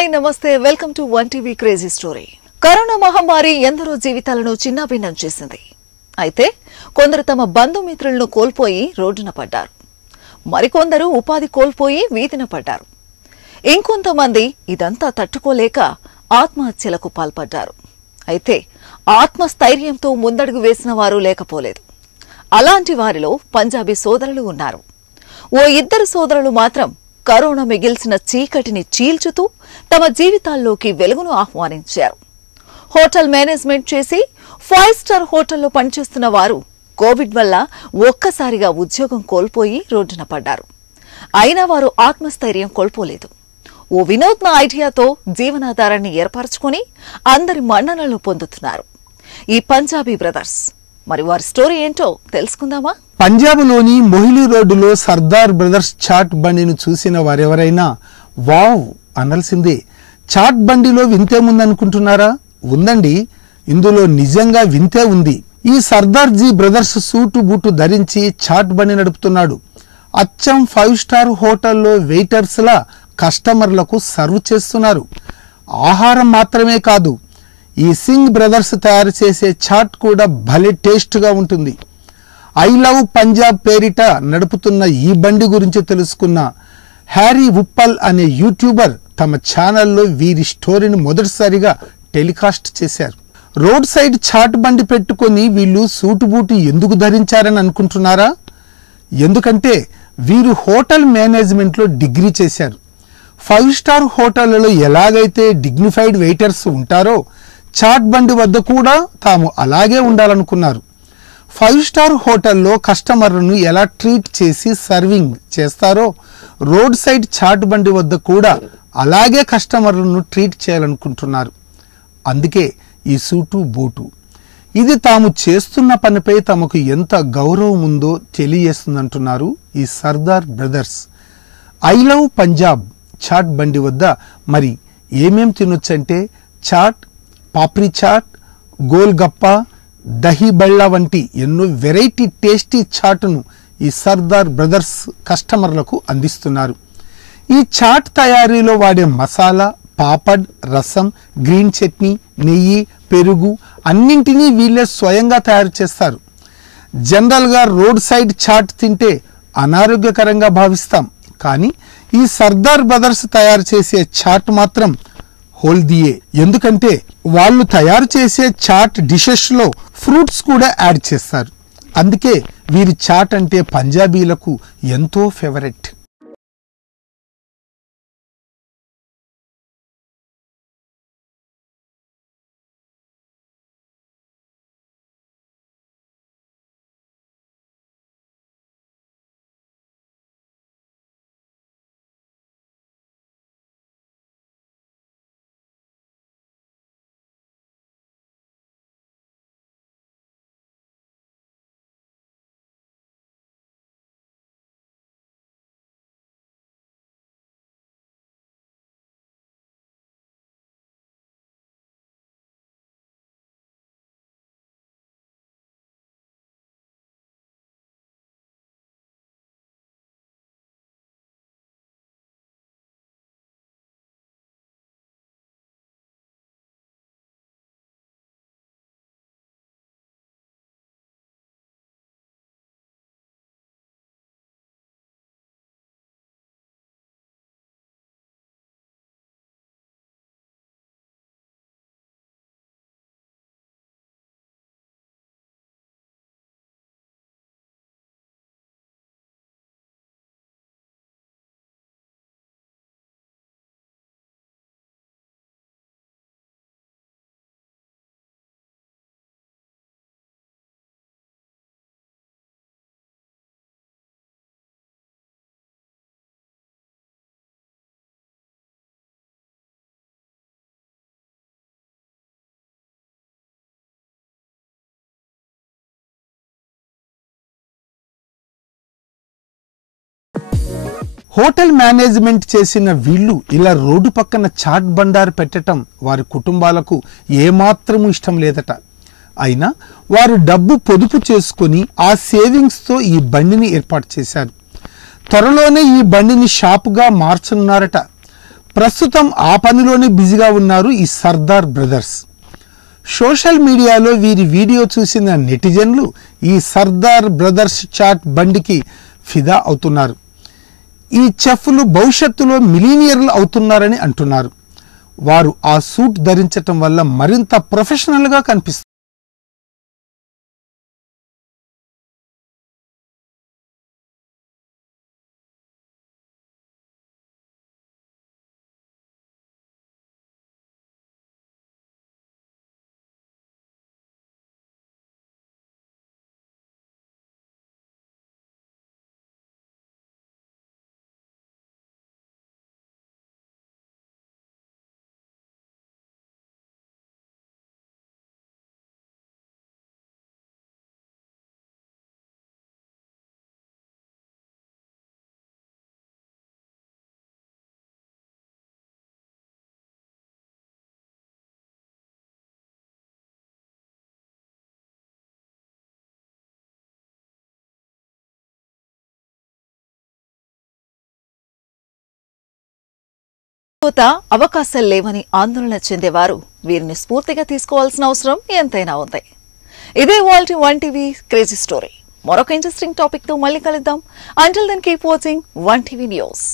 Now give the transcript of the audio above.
Hi నమస్తే welcome to 1TV crazy story. Corona మహమ్మారి ఎందరో జీవితాలను చిన్నాభిన్నం చేసింది. అయితే కొందరు తమ బంధుమిత్రులను కోల్పోయి రోడ్డున పడ్డారు. మరికొందరు ఉపాధి కోల్పోయి వీధిన పడ్డారు. ఇంకొంతమంది ఇదంతా తట్టుకోలేక ఆత్మహత్యలకు పాల్పడ్డారు. అయితే ఆత్మస్థైర్యంతో ముందడుగు వేసిన వారు లేకపోలేదు. అలాంటి వారిలో పంజాబీ సోదరులు ఉన్నారు. ఓ ఇద్దరు సోదరులు మాత్రం కరోనా మిగిల్చిన చీకటిని చీల్చుతూ తమ జీవితాల్లోకి వెలుగును ఆహ్వానించారు. హోటల్ మేనేజ్మెంట్ చేసి 5 స్టార్ హోటల్లో పనిచేస్తున్న వారు కోవిడ్ వల్ల ఒక్కసారిగా ఉద్యోగం కోల్పోయి రోడ్డున పడ్డారు. అయినా వారు ఆత్మస్థైర్యం కోల్పోలేదు. ఓ వినూత్న ఐడియాతో జీవనాధారాన్ని ఏర్పరచుకుని అందరి మన్ననలు పొందుతున్నారు ఈ పంజాబీ బ్రదర్స్. మరి వారి స్టోరీ ఏంటో తెలుసుకుందామా? పంజాబ్లోని మొహిలీ రోడ్డులో సర్దార్ బ్రదర్స్ చాట్ బండిని చూసిన వారెవరైనా వావ్ అనాల్సిందే. చాట్ బండిలో వింతే ఉందనుకుంటున్నారా? ఉందండి, ఇందులో నిజంగా వింతే ఉంది. ఈ Sardar ji brothers suit boot ధరించి చాట్ బండి నడుపుతున్నాడు. అచ్చం 5 స్టార్ హోటల్లో వెయిటర్స్ లా కస్టమర్లకు సర్వ్ చేస్తున్నారు. ఆహారం మాత్రమే కాదు, ఈ సింగ్ బ్రదర్స్ తయారు చేసే చాట్ కూడా భలే టేస్ట్గా ఉంటుంది. ఐ లవ్ పంజాబ్ పేరిట నడుపుతున్న ఈ బండి గురించి తెలుసుకున్న హ్యారీ ఉప్పల్ అనే యూట్యూబర్ తమ ఛానల్లో వీరి స్టోరీని మొదటిసారిగా టెలికాస్ట్ చేశారు. రోడ్ సైడ్ చాట్ బండి పెట్టుకొని వీళ్ళు సూటు బూటు ఎందుకు ధరించారని అనుకుంటున్నారా? ఎందుకంటే వీరు హోటల్ మేనేజ్మెంట్లో డిగ్రీ చేశారు. 5 స్టార్ హోటళ్లలో ఎలాగైతే డిగ్నిఫైడ్ వెయిటర్స్ ఉంటారో చాట్ బండి వద్ద కూడా తాము అలాగే ఉండాలనుకున్నారు. 5 స్టార్ హోటల్లో కస్టమర్లను ఎలా ట్రీట్ చేసి సర్వింగ్ చేస్తారో రోడ్ సైడ్ చాట్ బండి వద్ద కూడా అలాగే కస్టమర్లను ట్రీట్ చేయాలనుకుంటున్నారు. అందుకే ఈ సూటు బూటు. ఇది తాము చేస్తున్న పనిపై తమకు ఎంత గౌరవం ఉందో తెలియజేస్తుందంటున్నారు ఈ Sardar brothers. I love Punjab chaat బండి వద్ద మరి ఏమేం తినొచ్చంటే చాట్, పాప్రీ చాట్, గోల్ గప్పా, దహీ బళ్ళ వంటి ఎన్నో వెరైటీ టేస్టీ చాటును ఈ సర్దార్ బ్రదర్స్ కస్టమర్లకు అందిస్తున్నారు. ఈ చాట్ తయారీలో వాడే మసాలా, పాపడ్, రసం, గ్రీన్ చట్నీ, నెయ్యి, పెరుగు అన్నింటినీ వీళ్ళే స్వయంగా తయారు చేస్తారు. జనరల్గా రోడ్ సైడ్ చాట్ తింటే అనారోగ్యకరంగా భావిస్తాం, కానీ ఈ సర్దార్ బ్రదర్స్ తయారు చేసే చాట్ మాత్రం హోల్దియే. ఎందుకంటే వాళ్ళు తయారు చేసే చాట్ డిషెస్ లో ఫ్రూట్స్ కూడా యాడ్ చేస్తారు. అందుకే వీరి చాట్ అంటే పంజాబీలకు ఎంతో ఫేవరెట్. హోటల్ మేనేజ్మెంట్ చేసిన వీళ్ళు ఇలా రోడ్డు పక్కన చాట్ బండారు పెట్టడం వారి కుటుంబాలకు ఏమాత్రము ఇష్టం లేదట. అయినా వారు డబ్బు పొదుపు చేసుకుని ఆ సేవింగ్స్తో ఈ బండిని ఏర్పాటు చేశారు. త్వరలోనే ఈ బండిని షాపుగా మార్చనున్నారట. ప్రస్తుతం ఆ పనిలోనే బిజీగా ఉన్నారు ఈ సర్దార్ బ్రదర్స్. సోషల్ మీడియాలో వీరి వీడియో చూసిన నెటిజన్లు ఈ సర్దార్ బ్రదర్స్ చాట్ బండికి ఫిదా అవుతున్నారు. ఈ చెఫ్లు భవిష్యత్తులో మిలీనియర్లు అవుతున్నారని అంటున్నారు. వారు ఆ సూట్ ధరించటం వల్ల మరింత ప్రొఫెషనల్గా కనిపిస్తారు. యువత అవకాశాలు లేవని ఆందోళన చెందేవారు వీరిని స్ఫూర్తిగా తీసుకోవాల్సిన అవసరం ఎంతైనా ఉంది. ఇదే వాల్టి 1TV క్రేజీ స్టోరీ. మరొక ఇంట్రెస్టింగ్ టాపిక్ తో మళ్ళీ కలుద్దాం. Until then keep watching 1TV news.